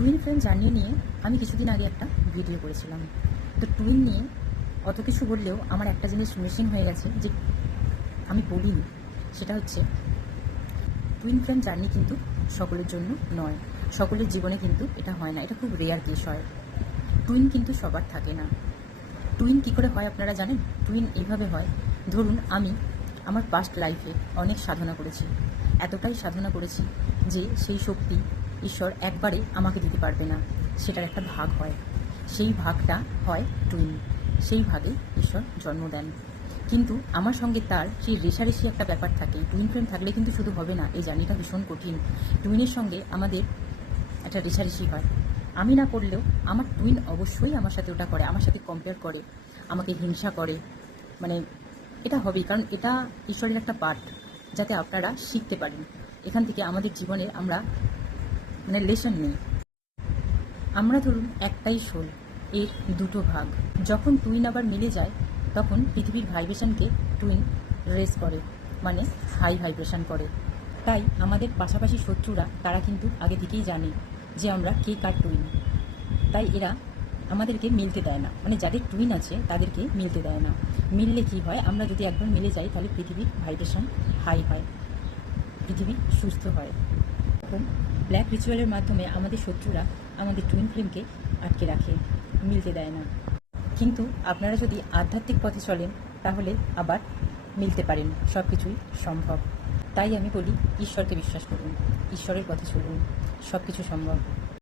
Twin flame journey নিয়ে আমি কিছুদিন আগে একটা ভিডিও করেছিলাম। তো টুইন নিয়ে অত কিছু বললেও আমার একটা জিনিস মিসিং হয়ে গেছে, যে আমি বলিনি। সেটা হচ্ছে, টুইন ফ্লেম জার্নি কিন্তু সকলের জন্য নয়, সকলের জীবনে কিন্তু এটা হয় না, এটা খুব রেয়ার কেস হয়। টুইন কিন্তু সবার থাকে না। টুইন কী করে হয় আপনারা জানেন? টুইন এইভাবে হয়, ধরুন আমি আমার পাস্ট লাইফে অনেক সাধনা করেছি, এতটাই সাধনা করেছি যে সেই শক্তি ঈশ্বর একবারে আমাকে দিতে পারবে না, সেটার একটা ভাগ হয়, সেই ভাগটা হয় টুইন। সেই ভাগে ঈশ্বর জন্ম দেন। কিন্তু আমার সঙ্গে তার সেই রেশারেশি একটা ব্যাপার থাকে। টুইন ফ্লেম থাকলে কিন্তু শুধু হবে না, এই জার্নিটা ভীষণ কঠিন। টুইনের সঙ্গে আমাদের একটা রেশারেশি হয়। আমি না করলেও আমার টুইন অবশ্যই আমার সাথে ওটা করে, আমার সাথে কম্পেয়ার করে, আমাকে হিংসা করে। মানে এটা হবেই, কারণ এটা ঈশ্বরের একটা পার্ট, যাতে আপনারা শিখতে পারেন। এখান থেকে আমাদের জীবনের আমরা লেসন নিই। আমরা ধরুন একটাই সোল, এর দুটো ভাগ। যখন টুইন আবার মিলে যায়, তখন পৃথিবীর ভাইব্রেশনকে টুইন রেজ করে, মানে হাই ভাইব্রেশন করে। তাই আমাদের পাশাপাশি শত্রুরা তারা কিন্তু আগে থেকেই জানে যে আমরা কে কার টুইন। তাই এরা আমাদেরকে মিলতে দেয় না, মানে যাদের টুইন আছে তাদেরকে মিলতে দেয় না। মিললে কি হয়, আমরা যদি একবার মিলে যাই তাহলে পৃথিবীর ভাইব্রেশন হাই হয়, পৃথিবী সুস্থ হয়। এখন ব্ল্যাক রিচুয়ালের মাধ্যমে আমাদের শত্রুরা আমাদের টুইন ফ্লেমকে আটকে রাখে, মিলতে দেয় না। কিন্তু আপনারা যদি আধ্যাত্মিক পথে চলেন তাহলে আবার মিলতে পারেন, সব কিছুই সম্ভব। তাই আমি বলি, ঈশ্বরকে বিশ্বাস করুন, ঈশ্বরের পথে চলুন, সব কিছু সম্ভব।